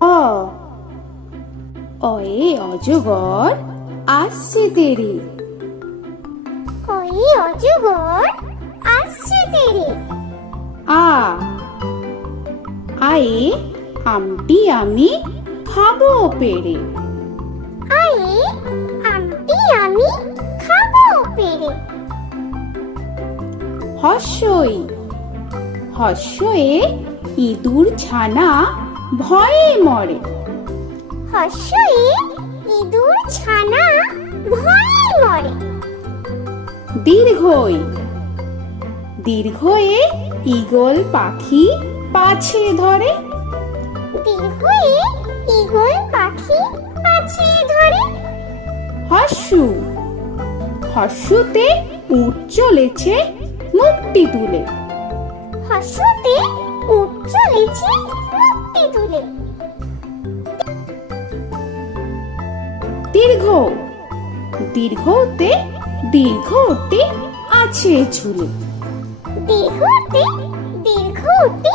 অ অয়ে অজগর আসছে তেরে। ওই অজগর আসছে তেরে। আ আয়ে আমটি আমি খাবো পেরে। আয়ে আমটি আমি খাবো পেরে। হস্যই হস্যয়ে ইঁদুর ছানা ভয়ে মরে। হস্যয়ে ইঁদুর ছানা ভয়ে মরে। দীর্ঘই দীর্ঘয়ে ঈগল পাখি পাছে ধরে। দীর্ঘয়ে ঈগল পাখি পাছে ধরে। হস্যু হস্যুতে উট চলেছে মুখটি তুলে। হস্যতে উট চলেছে মুক্তি তুলে। দীর্ঘ দীর্ঘতে দীর্ঘটি আছে ঝুলে। দীর্ঘতে দীর্ঘটি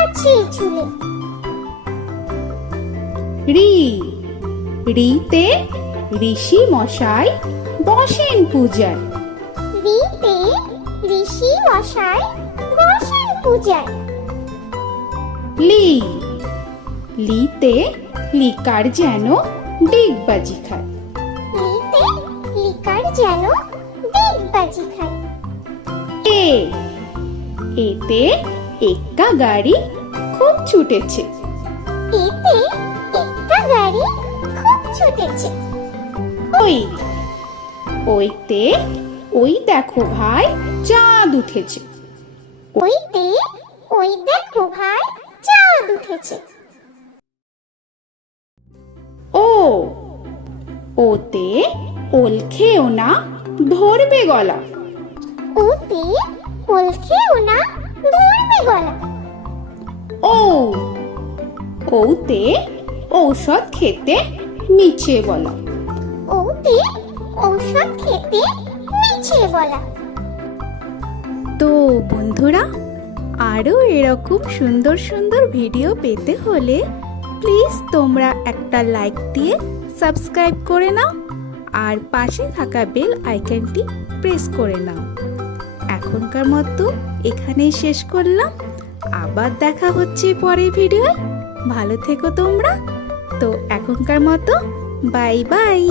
আছে ঝুলে। রি রিতে ঋষি মশাই বসেন পূজায়। রিতে ঋষি মশাই বসেন পূজায়। লি লিতে লিকার যেন ডিগবাজি খায়। লিতে লিকার যেন ডিগবাজি খায়। এ এতে এক্কা গাড়ি খুব ছুটেছে। এতে একটা গাড়ি খুব ছুটেছে। ওই ওইতে ওই দেখো ভাই চাঁদ উঠেছে। ওইতে ওই দেখো ভাই চাঁদ উঠেছে। ও ওতে ওল খেও না ধরবে গলা। ওতে ওল খেও না ধরবে গলা। ও ওতে ঔষধ খেতে মিছে বলা। ওতে ঔষধ খেতে মিছে বলা। তো বন্ধুরা, আরও এরকম সুন্দর সুন্দর ভিডিও পেতে হলে প্লিজ তোমরা একটা লাইক দিয়ে সাবস্ক্রাইব করে নাও আর পাশে থাকা বেল আইকনটি প্রেস করে নাও। এখনকার মতো এখানেই শেষ করলাম। আবার দেখা হচ্ছে পরের ভিডিওয়। ভালো থেকো তোমরা। তো এখনকার মতো বাই বাই।